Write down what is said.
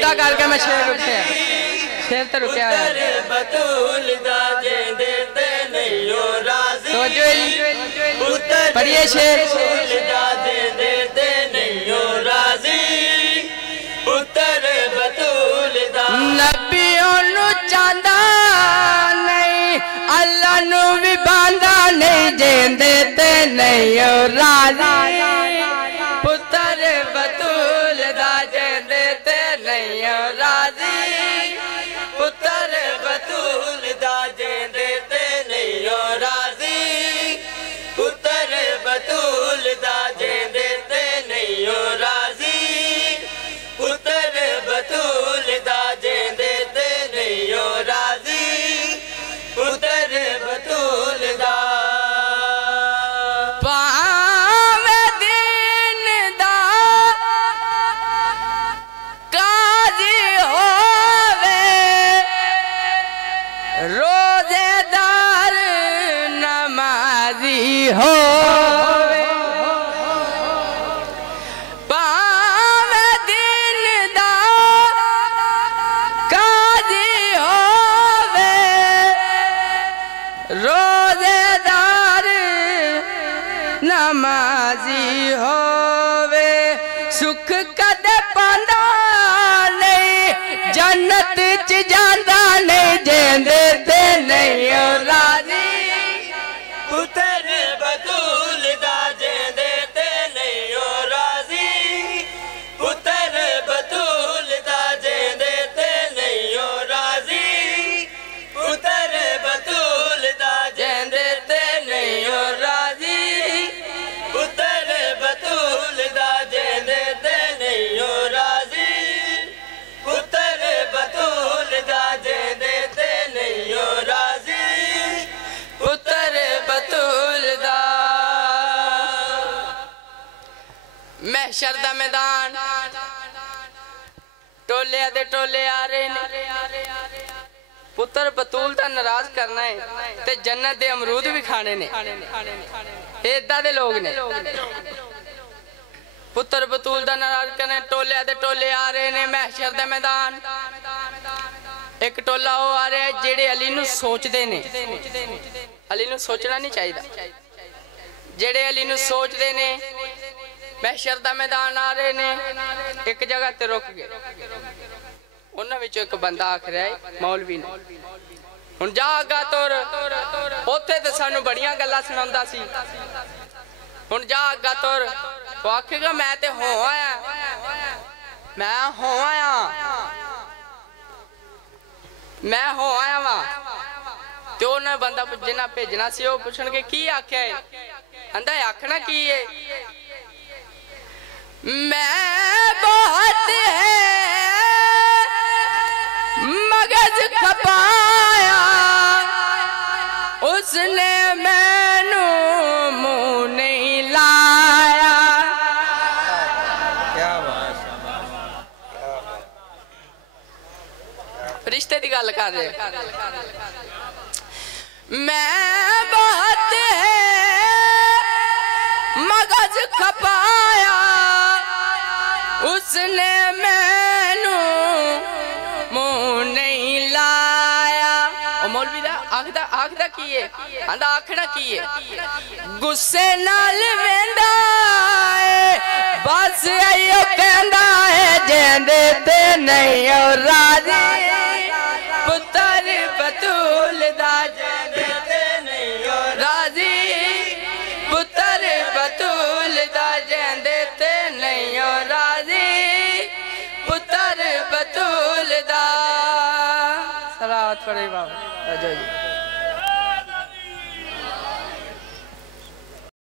अदा करके मैं शेर रुके शेर तो रुके पढ़िए शेर नबियों नु चांदा नहीं अल्लाह नु भी बांधा नहीं जेंदे ते नहीं राजी पुत्र बतूल दा जेंदे ते नहीं राजी पुत्र बतूल दा जेंदे ते नहीं राजी पुत्र बतूल दा जेंदे ते नहीं राजी पुत्र बतूल दा जेंदे ते नहीं राजी पुत्र बतूल दा पावे दिन दा काजी होवे रोजेदार नमाजी होवे पावे दिन दा काजी होवे रोजेदार नमाजी होवे सुख कदे पांदा नहीं जन्नत च जांदा नहीं जेंदे ते नहीं राजी पुत्र बतूल दा जेंदे ते नहीं राजी पुत्र बतूल दा जेंदे ते नहीं राजी पुत्र बतूल दा जेंदे ते नहीं राजी पुत्र बतूल दा जेंदे ते नहीं राजी पुत्र बतूल दा जेंदे ते नहीं राजी पुत्र बतूल दा महशर दा मैदान टोले दे टोले आ रहे ने पुत्र बतूल दा नाराज करना है ते जन्नत दे अमरूद भी खाने ने इदा दे लोग ने पुत्र बतूल दा नाराज करना टोले दे टोले आ रहे ने महशर दा मैदान एक टोला वो आ रहा है जेड़े अली नू सोचते ने अली नू सोचना नहीं चाहिए जेड़े अली नू सोचते ने महशर दा मैदान आ रहे ने एक जगह ते रुक गए उन्हां विचों एक बंदा आख रहा है मौलवी ने हुण जा अगा तुर उत्थे ते सानू बड़ियां गल्लां सुणांदा सी हुण जा अगा तुर वो आखेगा मैं ते हो आया मैं हो आया वा ते उन्हें बंदा जिन्ना भेजना सी वो पुछणगे की आख्या है आंदा आखना की है मैं बहुत है मगज खपाया उसने मैनू मुंह नहीं लाया क्या बात रिश्ते की गल कर रहे मैं बहुत है मगज खपाया उसने मैनू मुंह नहीं लाया मौलवी दा आखदा की है आंदा आखना की है गुस्से नाल वेंदा है बस आयो कहंदा है जेंदे ते नहीं राजी पुत्र बतूल दा जेंदे ते नहीं राजी पुत्र बतूल दा जेंदे ते नहीं राजी पुत्र बतूल दा सलावत पढ़े बाबा।